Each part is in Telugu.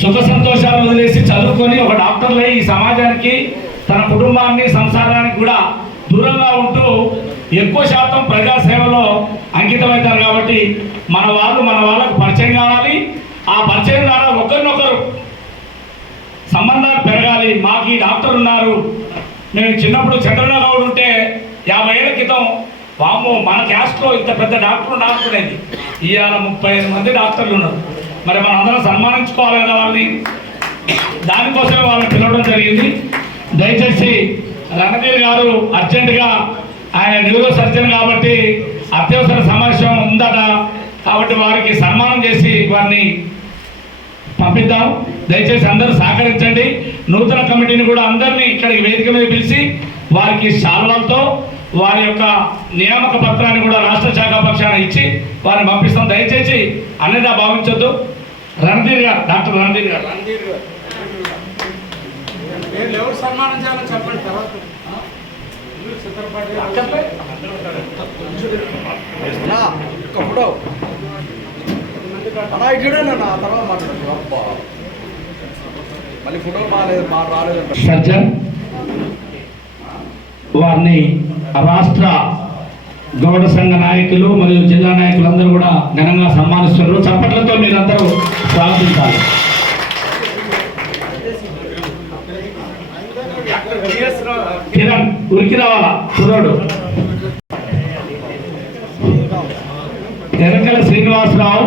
సుఖ సంతోషాలు వదిలేసి చదువుకొని ఒక డాక్టర్లై ఈ సమాజానికి తన కుటుంబాన్ని సంసారానికి కూడా దూరంగా ఉంటూ ఎక్కువ శాతం ప్రజాసేవలో అంకితమవుతారు కాబట్టి మన వాళ్ళు మన వాళ్ళకు పరిచయం కావాలి. ఆ పరిచయం ద్వారా ఒకరినొకరు సంబంధాలు పెరగాలి. మాకు ఈ డాక్టర్ ఉన్నారు. నేను చిన్నప్పుడు చంద్రబాబు గౌడ్ ఉంటే యాభై ఏళ్ళ క్రితం వాము మన క్యాస్ట్లో ఇంత పెద్ద డాక్టర్ ఉండాలనుకునేది. ఇవాళ ముప్పై ఐదు మంది డాక్టర్లు ఉన్నారు. మరి మనం అందరం సన్మానించుకోవాలి కదా వాళ్ళని. దానికోసమే వాళ్ళని పిలవడం జరిగింది. దయచేసి రణధీర్ గారు అర్జెంటుగా ఆయన న్యూరో సర్జన్ కాబట్టి అత్యవసర సమావేశం ఉందట కాబట్టి వారికి సన్మానం చేసి వారిని పంపిద్దాం. దయచేసి అందరూ సహకరించండి. నూతన కమిటీని కూడా అందరినీ ఇక్కడికి వేదిక మీద పిలిచి వారికి శాల్వాలతో వారి యొక్క నియామక పత్రాన్ని కూడా రాష్ట్ర శాఖ పక్షాన ఇచ్చి వారిని పంపిస్తాం. దయచేసి అన్నదా భావించొద్దు. రణధీర్ గారు డాక్టర్ రణధీర్ గారు. మీరు ఎవరు సన్మానం చేయాలో చెప్పండి తర్వాత. అన్నా ఆ తర్వాత మాట్లాడు అబ్బా. మళ్ళీ ఫోటో బాగాలేదు మా సజ్జన్ వారిని రాష్ట్ర గౌడ సంఘ నాయకులు మరియు జిల్లా నాయకులు అందరూ కూడా ఘనంగా సన్మానిస్తున్నారు. చప్పట్లతో మీరందరూ స్వాగతించాలి. కిరణ్ ఉరికి రావాలా? కుర్రాడు. ఎరకల శ్రీనివాసరావు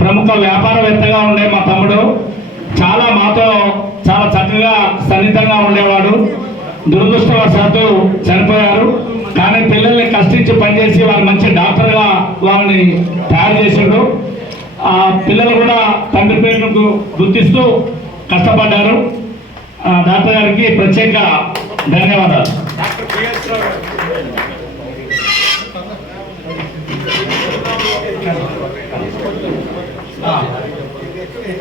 ప్రముఖ వ్యాపారవేత్తగా ఉండే మా తమ్ముడు. చాలా మాతో చాలా చక్కగా సన్నిహితంగా ఉండేవాడు. దురదృష్టవశాత్తు చనిపోయారు. కానీ పిల్లల్ని కష్టించి పనిచేసి వారు మంచి డాక్టర్గా వాళ్ళని తయారు చేసిండు ఆ పిల్లలు కూడా తండ్రి పేరుకు గుర్తిస్తూ కష్టపడ్డారు. ఆ డాక్టర్ గారికి ప్రత్యేక ధన్యవాదాలు.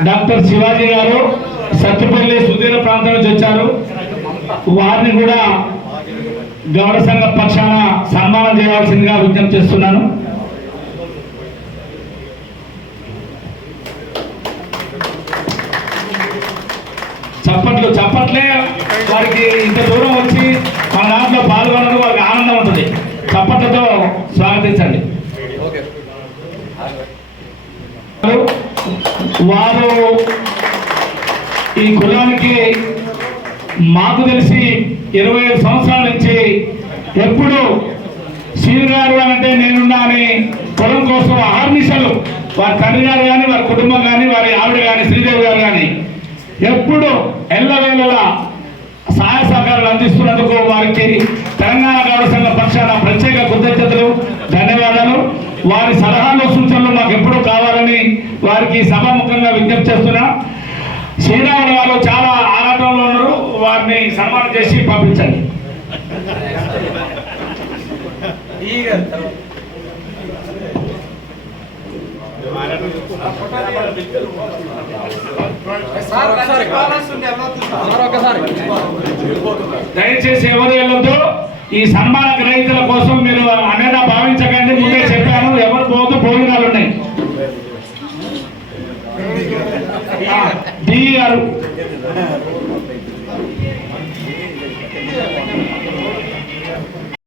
డాక్టర్ శివాజీ గారు సత్తుపల్లి సుదీర ప్రాంతం నుంచి వచ్చారు. వారిని కూడా గౌడ సంఘ పక్షాన సన్మానం చేయవలసిందిగా విజ్ఞప్తి చేస్తున్నాను. చప్పట్లు చప్పట్లే వారికి ఇంత దూరం వచ్చి మన దాంట్లో పాల్గొనడం వారికి ఆనందం ఉంటుంది. చప్పట్లతో స్వాగతించండి. వారు ఈ కులానికి మాకు తెలిసి ఇరవై ఐదు సంవత్సరాల నుంచి ఎప్పుడు శ్రీను గారు అంటే నేనున్నా అని పొలం కోసం ఆర్నిశలు వారి తండ్రి గారు కానీ వారి కుటుంబం కానీ వారి ఆవిడ కానీ శ్రీదేవి గారు కానీ ఎప్పుడు ఎల్లవేళలా సహాయ సహకారాలు అందిస్తున్నందుకు వారికి తెలంగాణ గౌడ సంఘ పక్షాన ప్రత్యేక కృతజ్ఞతలు ధన్యవాదాలు. వారి సలహాలు సూచనలు మాకు ఎప్పుడు కావాలని వారికి సభాముఖంగా విజ్ఞప్తి చేస్తున్నా. శ్రీరాముడు వారు చాలా ఎలా సన్మానం చేసి పంపించాలి దయచేసి ఎవరు వెళ్ళొద్దు. ఈ సన్మాన గ్రహీతల కోసం మీరు అనేది భావించకండి. ముందే చెప్పాను ఎవరు పోతూ భోజనాలు ఉన్నాయి. డి